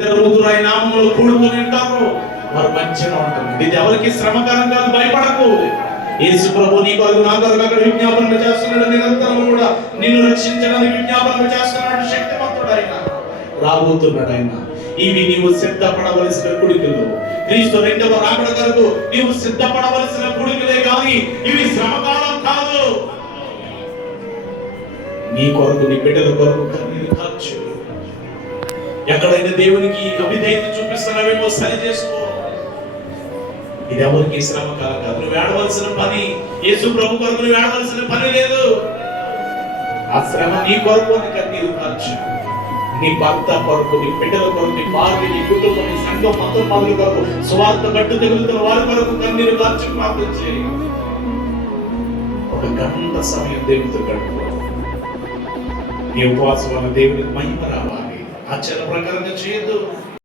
ఆయన నామములో కూడుకుని ఉంటారు, వారు మంచిగా ఉంటారు. ఇది ఎవరికి శ్రమకరం కాదు, భయపడకు. యేసు ప్రభు నీ కొరకు నా కొరకు అక్కడ విజ్ఞాపనలు చేస్తున్నాడు. నిరంతరం కూడా నిన్ను రక్షించడానికి విజ్ఞాపనలు చేస్తున్నాడు. శక్తివంతుడు ఆయన, రాబోతున్నాడు ఆయన. ఇవి నీవు సిద్ధపడవలసిన కుడికలు. క్రీస్తు రెండవ రాకడ కొరకు నీవు సిద్ధపడవలసిన కుడికలే కానీ ఇవి శ్రమకాలం కాదు. నీ కొరకు, నీ బిడ్డల కొరకు కన్నీరు కార్చు. ఎక్కడైనా దేవునికి అవిధేయత చూపిస్తున్నావేమో సరి చేసుకో. ఇది ఎవరికి శ్రమకాలం కాదు. నువ్వు ఏడవలసిన పని, యేసు ప్రభు కొరకు నువ్వు ఏడవలసిన పని లేదు. ఆ శ్రమ నీ కొరకు నీ కన్నీరు కార్చు. నీ భర్త కొరకు, నీ బిడ్డల కొరకు, నీ భార్య, నీ కుటుంబం, నీ సంఘం మొత్తం మొదలు కొరకు, స్వార్థ గట్టు తగులుతున్న వారి కొరకు కన్నీరు కార్చు, ప్రార్థన చేయి. ఒక గంట సమయం దేవునితో గడుపు. నీ ఉపవాసం వల్ల దేవునికి మహిమ రావాలి. ఆచార ప్రకారంగా చేయదు.